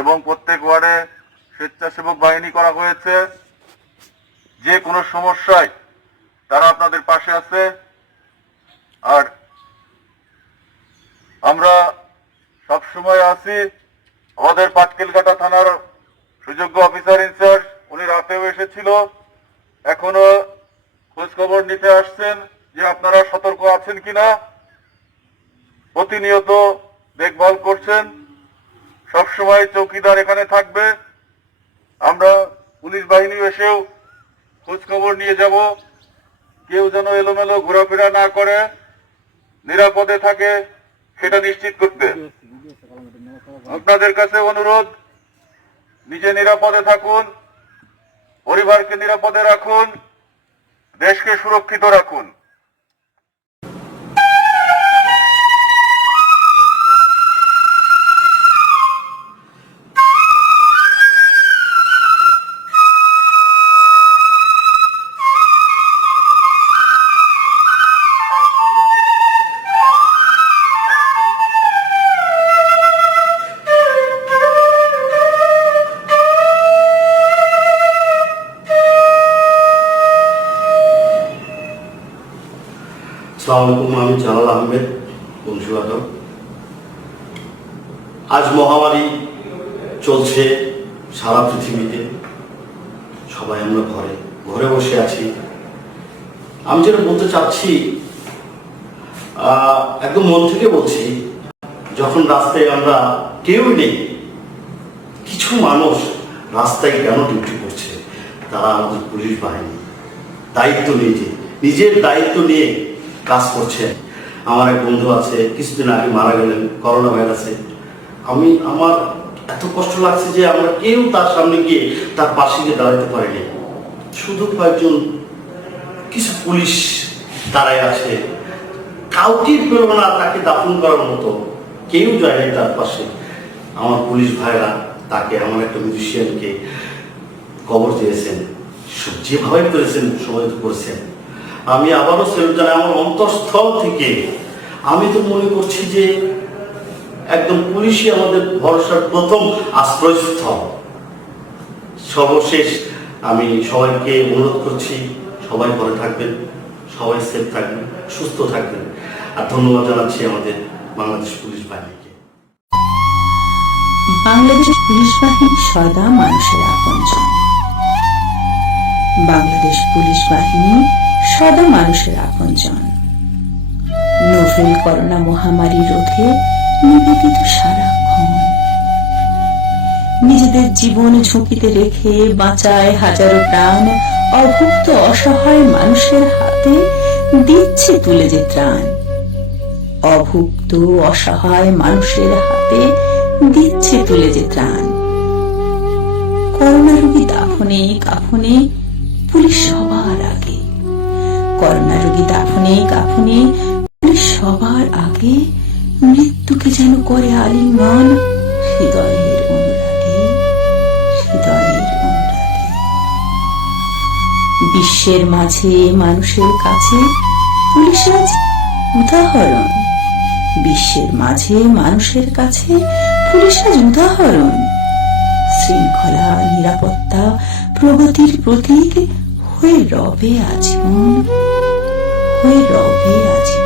এবং প্রত্যেক ওয়ার্ডে স্বেচ্ছাসেবক বাহিনী করা হয়েছে। যে কোনো সমস্যায় তারা আপনাদের পাশে আছে। আর আমরা সব সময় আছি। আমাদের পাটকেলঘাটা থানার সুযোগ্য অফিসার ইনচার্জ উনি রাতেও এসেছিল। এখনও খোঁজ খবর নিতে আসছেন যে আপনারা সতর্ক আছেন কিনা। প্রতিনিয়ত দেখভাল করছেন। সব সময় চৌকিদার এখানে থাকবে। আমরা পুলিশ বাহিনী এসেও খোঁজ খবর নিয়ে যাব। কেউ যেন এলোমেলো ঘোরাফেরা না করে, নিরাপদে থাকে, সেটা নিশ্চিত করতে। আপনাদের কাছে অনুরোধ, নিজে নিরাপদে থাকুন, পরিবারকে নিরাপদে রাখুন, দেশকে সুরক্ষিত রাখুন। আসসালামু আলাইকুম আমি জালাল আহমেদ বংশীবাদক আজ মহামারী চলছে সারা পৃথিবীতে। সবাই আমরা ঘরে ঘরে বসে আছি। আমি যেটা বলতে চাচ্ছি একদম মন থেকে বলছি, যখন রাস্তায় আমরা কেউ নেই, কিছু মানুষ রাস্তায় কেন ডিউটি করছে? তারা আমাদের পুলিশ বাহিনী। দায়িত্ব নিজে নিজের দায়িত্ব নিয়ে কাজ করছে। আমার এক বন্ধু আছে, কিছুদিন আগে মারা গেলেন, করোনা ভাইরাসে আমি, আমার এত কষ্ট লাগছে যে আমরা কেউ তার সামনে গিয়ে তার পাশে গিয়ে দাঁড়াতে পারিনি। শুধু কয়েকজন, কিছু পুলিশ দাঁড়ায় আছে। কাউকে পেল না, তাকে দাফন করার মতো। কেউ যায়নি তার পাশে। আমার পুলিশ ভাইরা তাকে, আমার একটা মিউজিশিয়ানকে কবর দিয়েছেন। যেভাবে পেরেছেন সময় করেছেন। আমি আবারও সেলুট জানাই আমার অন্তঃস্থল থেকে, আমি তো মনে করছি যে একদম পুলিশই আমাদের ভরসার প্রথম আশ্রয়স্থল। সর্বশেষ আমি সবাইকে অনুরোধ করছি, সবাই ঘরে থাকবেন, সবাই সেফ থাকবেন, সুস্থ থাকবেন। আর ধন্যবাদ জানাচ্ছি আমাদের বাংলাদেশ পুলিশ বাহিনীকে। বাংলাদেশ পুলিশ বাহিনী সদা মানুষের আপনজন। বাংলাদেশ পুলিশ বাহিনী সদা মানুষের আপনজন। নোভেল করোনা মহামারী রোধে নিবেদিত সারাক্ষণ নিজেদের জীবন ঝুঁকিতে রেখে বাঁচায় হাজারো প্রাণ, অভুক্ত অসহায় মানুষের হাতে দিচ্ছে তুলে যে ত্রাণ। অভুক্ত অসহায় মানুষের হাতে দিচ্ছে তুলে যে ত্রাণ। করোনা রোগী দাফনে কাফনে পুলিশ করোনা রোগী দাফনে, কাফনে সবার আগে মৃত্যুকে যেন করে আলিঙ্গন। হৃদয়ের অনুরাগে, হৃদয়ের বিশ্বের মাঝে, মানুষের কাছে পুলিশ আজ উদাহরণ। বিশ্বের মাঝে, মানুষের কাছে, পুলিশ আজ উদাহরণ। শৃঙ্খলা, নিরাপত্তা, প্রগতির প্রতীক হয়ে রবে আজীবন। হয়ে রবে আজীবন